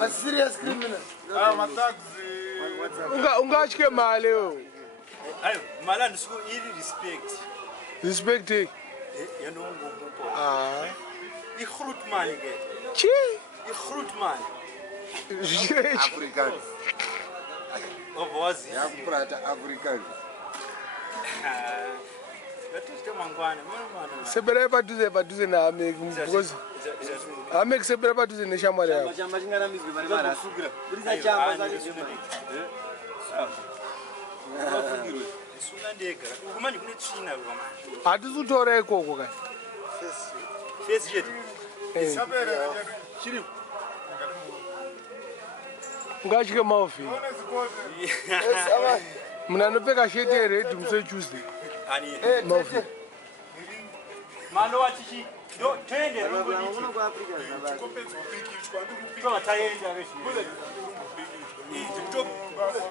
A serious criminal. Ungachke mali yo. Ayo, mala ndisuku ili respect. Respect. Yanongo popo. Ah. Ikhroot mali ke. Chi. Ikhroot mali. African. Obozi. Yakuprata African. Batiste mangwane, mwana. Sebere paduze na make because I make sebere paduze ne shamwali yabo. Chamba chingana mizwi bali mara. Buriza chamba zake chimwe. Sunga ndega. Kumanje kune tsina roma. Atizutore ikoko kai. Face jet. Sabere chiri. Ungachke maofi. Yes, ama. Muna nopeka shete red mse Tuesday. Ani. Maofi. Mano watichi. Do twende rungu Uno niti. kwa Afrika zabali. Kwa tayenda veshi.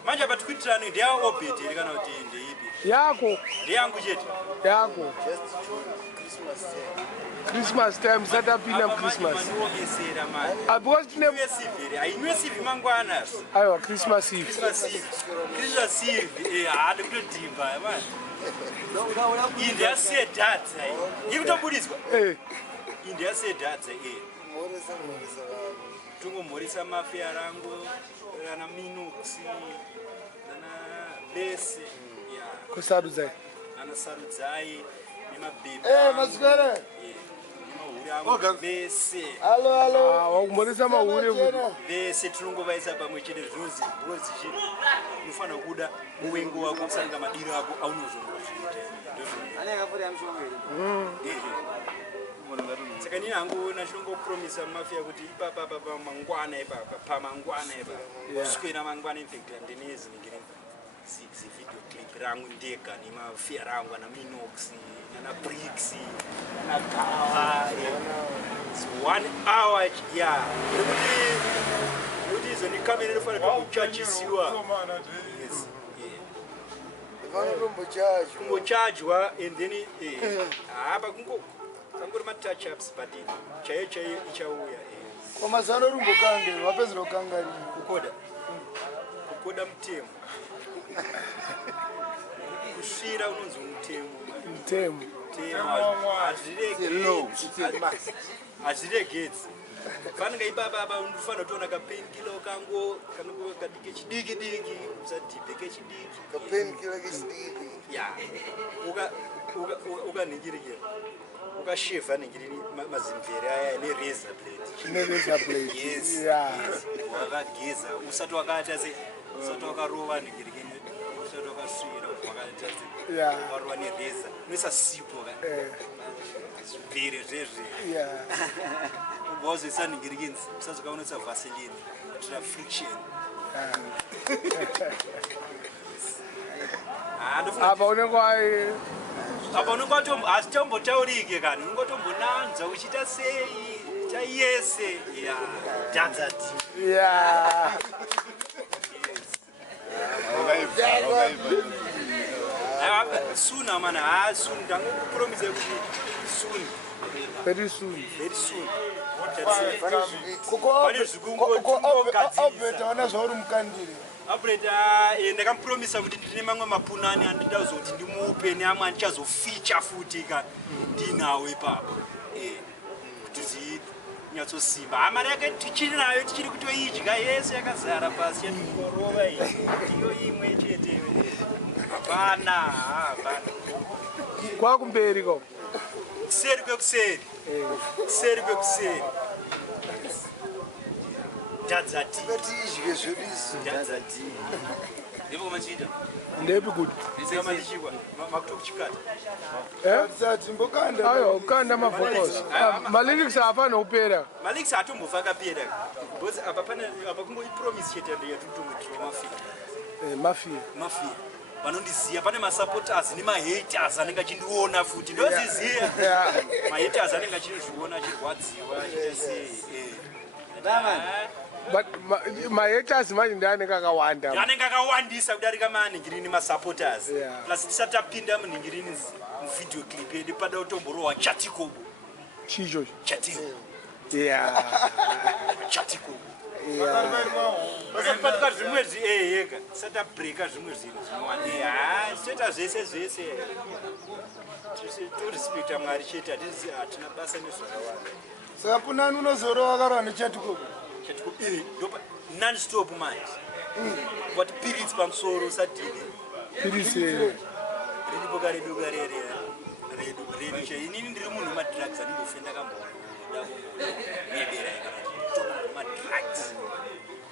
Manje batikuitirana ndi awo obete kana kuti ndi ipi. Yako. Ndi yangu chete. Yako. Christmas time satapina Christmas. Maniyesera manje. Because tine Sivere, ainwesivi mangwana. aiwa Christmas Eve. Christmas Eve, hadi kutodimba manje. India se Dhadza. Ikutobuliswa. India se Dhadza Morisa. tungomhorisa mafia rangu ana minox ana bese ya Kusarudzai. ana sarudzai nemabhebhi Maswere. nemahuri bese. Hello. Wakumboresa mahure kuti. Bese tinongovaisa pamwe chete zvinonzi bronzi chete. Unofana kuda muwengo wako kusanga madiro ako aunozongozviita. Ani akafura mshongeri. Saka nini hangu nachinongopromisa mafia kuti ipapa mangwana ipapa pamangwana ipapa kuswera mangwana infect ndinezi ningiri video clip rangu ndega nemafia rangu ana minox ana bricks ana kawa. It's 1 hour ya kuti izo ni kamera inofanira kuchachisiwa. Yes. Kungochajwa and then apa kangori matouch ups but chaiyo ichauya. Koma zano rumbo kange wapezero kangari kukoda mutemo kusvira unonzi mutemo hazviregedzi fanenge ipapa unofana kutoona kapenkila kango kadike chidiki usadhibhe kechidiki ya ukaningirikira ukashevha ningirini mazimvere aya nerazor blade. Yes. Wakageza usati wakata se usati wakarova ningirikini usati wakasvira wakata se wakarova nerazor unoisa sipo ka zvimvere zvezve ubazoisa ningirikini usazoka unoisa vaseline kuitira friction. Apa unenge apa unenge hazitombotaurike kana unongotombonanza uchiita sei chaiyese Dhadza soon mana soon ndangokupromise kuti soon very soon. Wana zvauri mukandire. Abreda ndakamupromisa kuti ndine mamwe mapunani andida kuzoti ndimupe neamwe andichazoficha futi kana ndinawo ipapo kuti zinyatsosimba. Mari yake tichiri nayo tichiri kutoidya yese yakazara pasi yatikorova iyi ndiyo imwe chete. Hapana. Kwakumberi ko. Kuseri kwekuseri. Dhadza Tizhike zvodisi. Dhadza ndipo machita Ndepi kuti. ndisema ndichikwa makutokuchikata Sati mbokanda. Ayo ukanda mavokos. Malyrics afana upera. Malyrics atombobva akapera because apa kungoipromise chete yatutomutira Mafia. vanondiziva pane masupporters nemahaters anenge achindiona futi ndoziziva mahaters anenge achizviona achirwadziwa achita sei. But my haters manje ndanenge akawanda. Anenge akawandisa kudarika maningirini masupporters. Plus tisati tapinda muningirini muvideo clip yedu pada utomborowa chatikobo. Chicho. Chatikobo. Yeah. chatiko pasapatuka zvimwe yega sata breka zvimwe zvinhu zvinowanda toita zvese torespekta mwari chete hatina basa nezvakawanda saka punani unozorova wakarwa nechatiko non-stop manje but piritsi pamusoro usadhine ridiboka redu inini ndiri munhu wemadrugs andimbofe ndakambomedera madrugs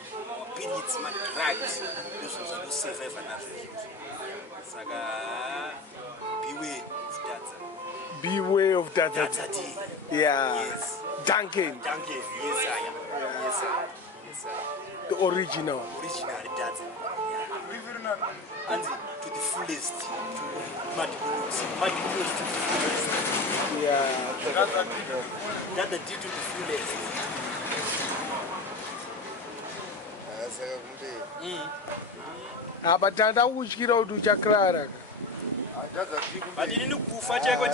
mapiritsi madrugs ndozvo zvandosurviva nazvo saka beware of Dhadza. Yeah. Yes. Duncan. Yes, sir. The original Dhadza. And to the fullest, to Mado to the fullest. Yeah. Dhadza did to the fullest. Abatanda uchiira kuti uchakrara. But inini kufa chaiko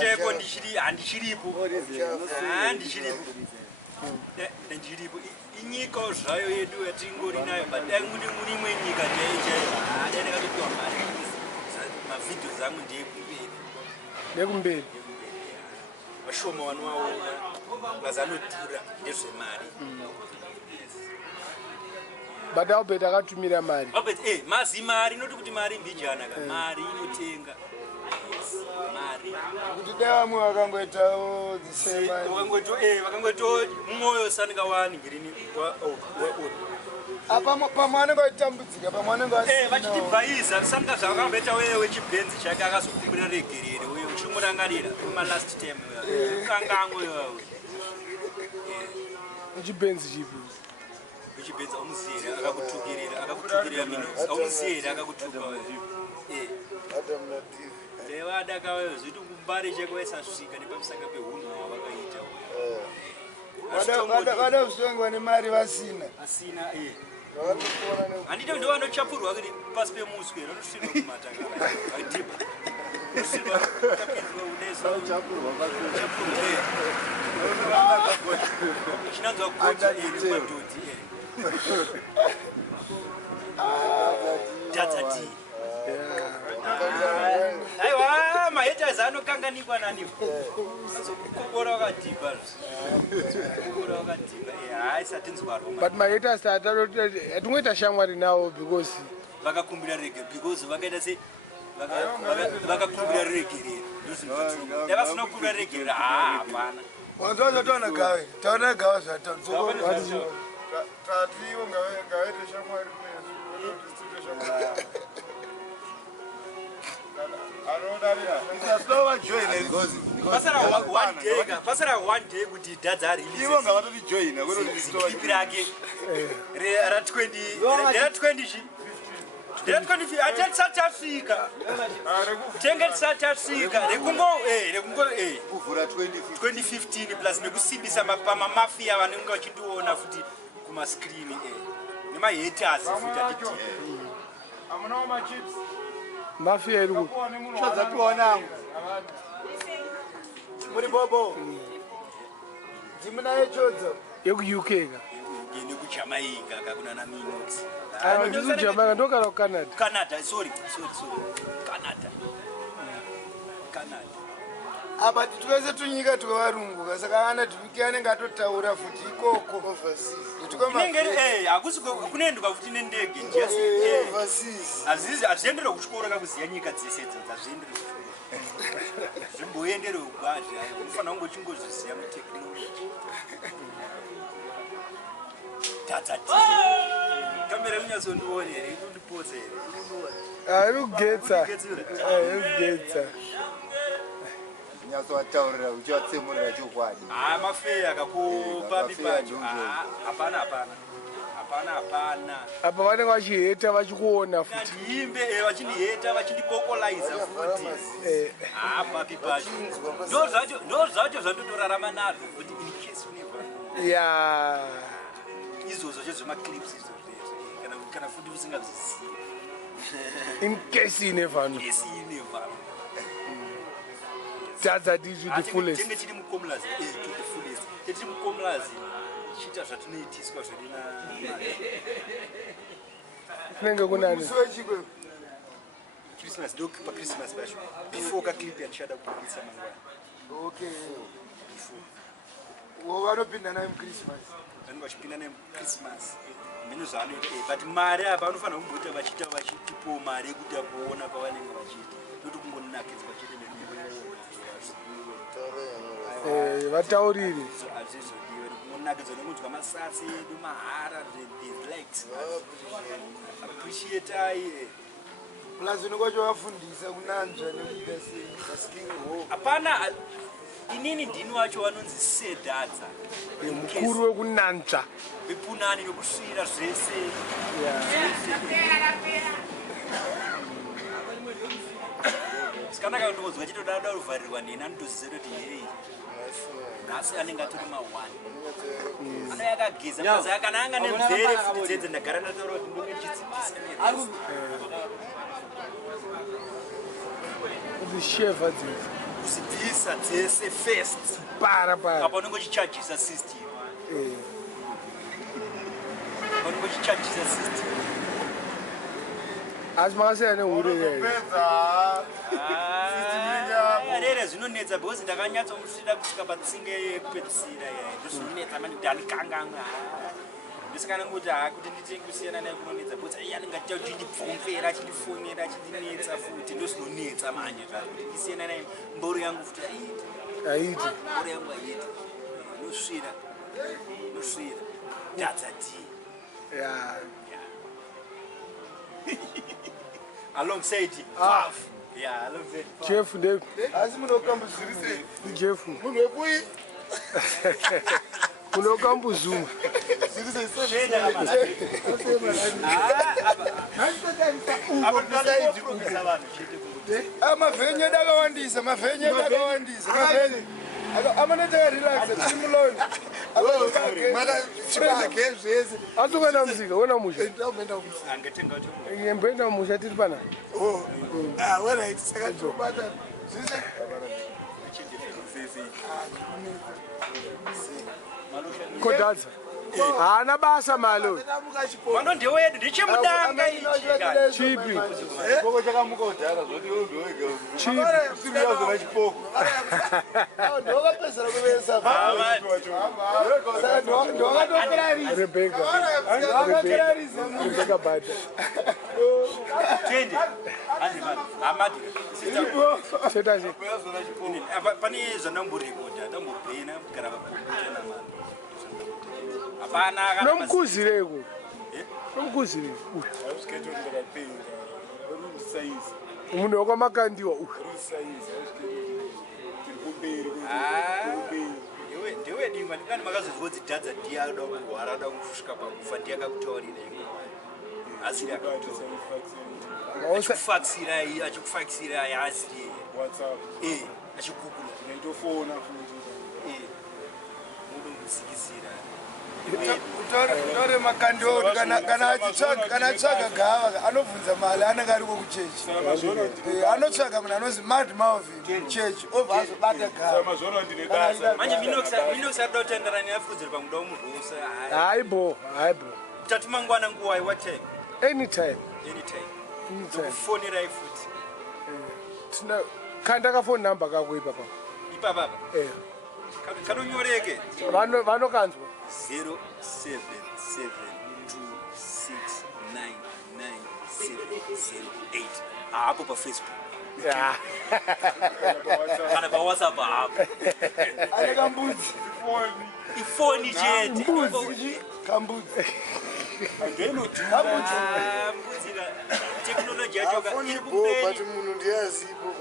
handichiripo. Ndiripo. Inyika zvayo yedu yatingori nayo but dai muri imwe nyika chaiyo. Dai ndakatopiwa mari. Mavideo zangu ndekumberi. Vashoma vanovaona vazanodhura ndezvemari. But Albert akatumira mari. Mazi mari noti kuti mari mbijana mari inotenga. Mari kuti dai vamwe vakangoitawo vakangoitawo mwoyo sandingawani ngirini pamwe anenge vachitambudzika pamwe anenge vachitibvaisa sandika zvavakamboita wewe chibhenzi chake akazokumbira regerere uye uchimurangarira kumalast term kangamwe wawe chibhenzi chipi uchibhenzi aumuzera akakutukirira minosi aumuzera akakutuka Devada wewe zvitu kumbare cheko esasvika nepamusaka pehunhu wavakaita vada kusvengwa nemari vasina handito ndo vanochapurwa kuti pasi pemuswe vanosvika kumatanga vaitipa chinanzwa kumadhodhi Dhadza aiwa mahaters anokanganikwa nanipo kokora wakadhiba hai satinzwarwa but mahaters hatingoita shamwari nawo because vakakumbira rege because vakaita se vakakumbira regerera dai vasina kukumbira regerera hapana wanzwa zvataona gave taona gava zvatiwo ngavaite shamwari pasara one day kuti Dhadza release rake ra 20 hatisati tafika tenge tisati tasvika rekungo kuvhura 2015 plus nekusimbisa pamamafia vanenge vachindiona futi kumaskrini nemahaters futi atiti amunawo machips mafia iri Chodza tuonangu muri bobo dzimunaye Chodza yeku-UK ka nekujamaica kakunana minox ndizujamaica ndogara kucanada Canada sorry Canada apa titwese tunyika twevarungu saka ana dhiviki anenge atotaura futi ikoko hakusi kunoendwa futi nendege hazvienderwa kuchikoro kakuziya nyika dzese idzodzo hazvienderwa zvimboenderwa kugwazvi unofanira kunge uchingozviziya muteknoloji Dhadza kamera kunyatsondione here inondipodza here iri kugetsa nyatsoataurira uchivatsemurira chokwadi mafeya kakupapi pacho hapana apa vanenge vachiheta vachikuona futi ndiimbe vachindiheta vachindipokoliza futi papi pacho ndo zvacho zvandotorarama nazvo kuti incase ya izvozvo chezvemaclips izvozvo kana futi usingazvizivi incase ine vanhu Dhadza did to the fullest. Tenge chiri mukomlazi to the fullest. Chiri mukomlazi tichita zvatinoitiswa zvedina kunenge kunani musi wechikwe Christmas dok pa Christmas bacho before ka clip yandichada kuisa mangwana okay before vanopinda naye muchristmas vanenge vachipinda naye muchristmas meno zvanoita but mari apa vanofanira kumboita vachita vachitipo mari yekuti akuona pavanenge vachiita toti kungonakidzwa chete vatauriri hazvizodiwa kungonakidzwa nekunzwa masasi edu mahara the legs appreciate aye plus unokwacho vafundisa kunanzva nekuita sei hapana inini ndini wacho vanonzi sedhadza mukuru wekunanzva vepunani nokusvira zvese sikanaka kundokunzwa chitodada kuvharirwa neni anotoziva kuti hei nhasi anenge atori ma1 anouya akageza mazi kana anga nemvere futi dzedze ndagara ndataura kuti ndonge ndichidzidzisa zisheva dzese kuzidzisa dzese first para apa unenge uchichajisa system unenge uchichajisa system asi makasiyana nehure rere zvinonetsa because ndakanyatsomusvida kusvika patsinga yekupedzisira ndozvinonetsa mani ndanikanganga ndisikana kuti kuti nditenge kusiyana naye kunonetsa because anenge achita kuti ndibvomvera achindifonera achindinetsa futi ndozvinonetsa manje kuti ndisiyana naye mboro yangu futi aiti mboro yangu aiti nosvira Dhadza alongside alongside jeff ndepi asi munokambuzirise jeff munhu wekui unokambuzuma mavhenyu edu akawandisa amanotaka relaxa tiri muloni atokana muzika wena musha ngemboenda musha tiri pana kodadza haana basa malo mano ndewedu ndichimudanga chipi rebeka bata setasi pane zvandamborekodha ndambopena kugara pakompyuta namano hapana nomukuzireko nomukuzire munhu wakwamakandiwa ndewe dimba ndikani makazozwa kuti Dhadza ndiye ada kurwara ada kusvika pakufa ndiye akakutaurira asiri achikufakisirai asiri achikukula munomutsikisira utaure makandiwa kuti kana atsvaga gava anobvunza mali anenge ariko kuchechi anotsvaga munhu anozi mad malvin chechi obva azobata gava manje minokusada kutenderana neafudziri panguda womurwusa haibo tati mangwana nguwai what time anytime ndokufonirai futi kandakafoni namba kako ipapa ipapapa kanonyoreke vanokanzwa 0772699708 hapo pa Facebook kana pa WhatsApp hapo aneka mbudzi ifoni chete kambudzi mbudzi teknoloji yachoka iri but munhu ndiyazipo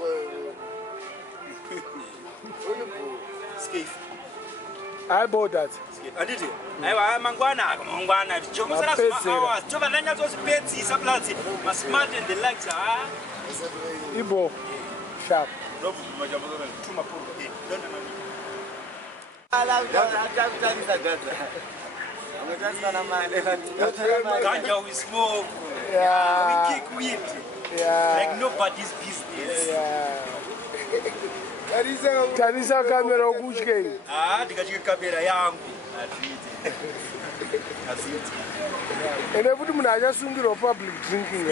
haibo that anditi aiwa mangwana tichongosara hours tova ndanyatsozipedzisa plus masmart and the likes ibo sharp ganja we smoke we kick weed like nobody's business tarisa kamera ukutyeni ndikatike kamera yangu ende kuti munhu achasungirwa public drinking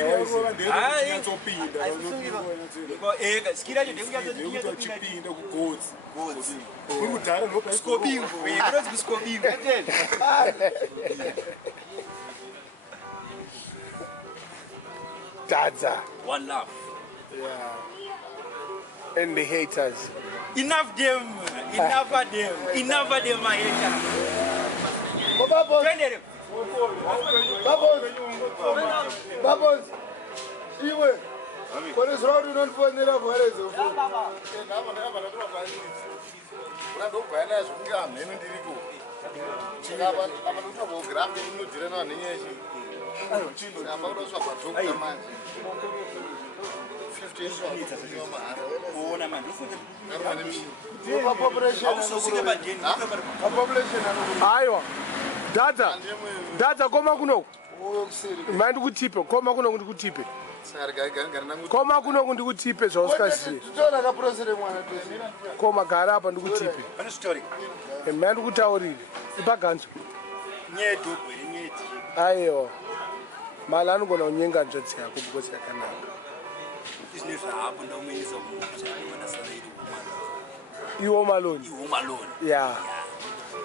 Dhadza. One love. Yeah. And the haters. Enough them, enough of them, enough of them, my haters. Babos, iwe. What is wrong? You don't put it up. Where is it? Aiwa. Dhadza koma kuno. Mandi kutipe, koma kuno ndikutipe. Koma kuno ndikutipe zvausikasiye. Koma gara apa ndikutipe. Mandi kutaurira. Ipaganzo. Nyado. Aiwa. Mala anogona kunyenga njodzi yako because yakanaka. Iwo maloni. Yeah.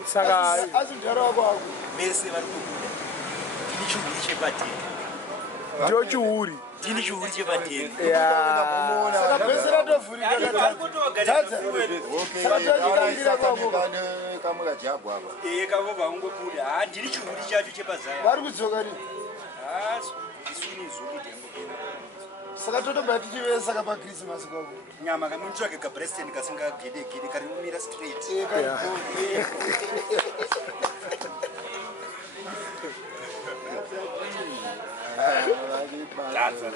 Saka Azindaro kwako. Mese vari kubuda. Tini chiuri chepadeni. Ndio chiuri. Tini chiuri chepadeni. Yeah. Saka bese ratovhurika Dhadza. Kamula jabwa apa. Kavo vaungobuda. Ha, ndiri chiuri chacho chepazaya. Vari kudzoka rini? Ha, isuni zuri dengo. Saka totoba tichive saka pa Christmas kwako. Nyama kamuntsvake ka Preston kasinga gede kari kumira straight. Dhadza.